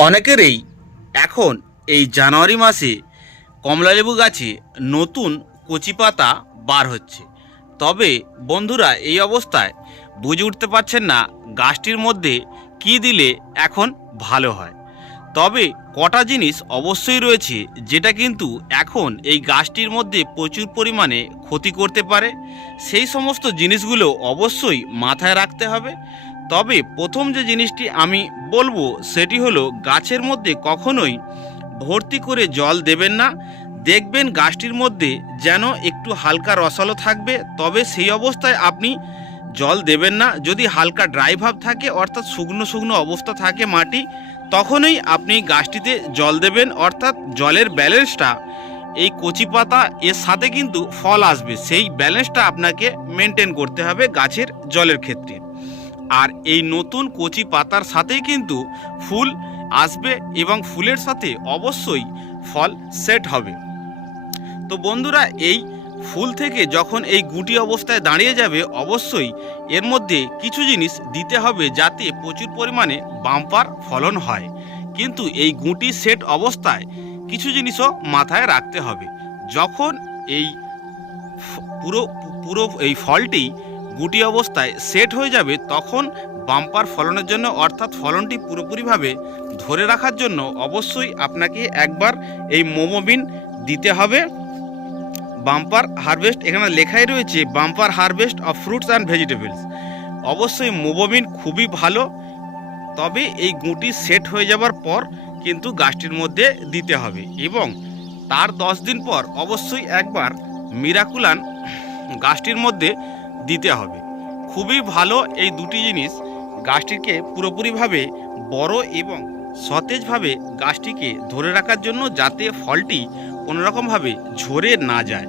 অনেকেরই এখন এই জানুয়ারি মাসে কমলালেবু গাছে নতুন কচি পাতা বার হচ্ছে। তবে বন্ধুরা এই অবস্থায় বুঝে উঠতে পারছেন না গাছটির মধ্যে কি দিলে এখন ভালো হয়। তবে কটা জিনিস অবশ্যই রয়েছে যেটা কিন্তু এখন এই গাছটির মধ্যে প্রচুর পরিমাণে ক্ষতি করতে পারে। সেই সমস্ত জিনিসগুলো অবশ্যই মাথায় রাখতে হবে। তবে প্রথম যে জিনিসটি আমি বলবো সেটি হলো গাছের মধ্যে কখনোই ভর্তি করে জল দেবেন না। দেখবেন গাছটির মধ্যে যেন একটু হালকা রসালো থাকবে, তবে সেই অবস্থায় আপনি জল দেবেন না। যদি হালকা ড্রাই ভাব থাকে অর্থাৎ শুকনো শুকনো অবস্থা থাকে মাটি, তখনই আপনি গাছটিতে জল দেবেন। অর্থাৎ জলের ব্যালেন্সটা এই কচি পাতা এর সাথে কিন্তু ফল আসবে, সেই ব্যালেন্সটা আপনাকে মেনটেন করতে হবে গাছের জলের ক্ষেত্রে। আর এই নতুন কচি পাতার সাথেই কিন্তু ফুল আসবে এবং ফুলের সাথে অবশ্যই ফল সেট হবে। তো বন্ধুরা, এই ফুল থেকে যখন এই গুটি অবস্থায় দাঁড়িয়ে যাবে অবশ্যই এর মধ্যে কিছু জিনিস দিতে হবে যাতে প্রচুর পরিমাণে বাম্পার ফলন হয়। কিন্তু এই গুটি সেট অবস্থায় কিছু জিনিসও মাথায় রাখতে হবে। যখন এই পুরো পুরো এই ফলটি গুটি অবস্থায় সেট হয়ে যাবে তখন বাম্পার ফলনের জন্য অর্থাৎ ফলনটি পুরোপুরিভাবে ধরে রাখার জন্য অবশ্যই আপনাকে একবার এই মোমোবিন দিতে হবে। বাম্পার হারভেস্ট, এখানে লেখাই রয়েছে bumper harvest of fruits and vegetables. অবশ্যই মোমোবিন খুবই ভালো, তবে এই গুটি সেট হয়ে যাবার পর কিন্তু গাছটির মধ্যে দিতে হবে এবং তার 10 দিন পর অবশ্যই একবার মিরাকুলান গাছটির মধ্যে দিতে হবে। খুবই ভালো এই দুটি জিনিস গাছটিকে পুরোপুরিভাবে বড় এবং সতেজভাবে গাছটিকে ধরে রাখার জন্য, যাতে ফলটি কোনোরকমভাবে ঝরে না যায়।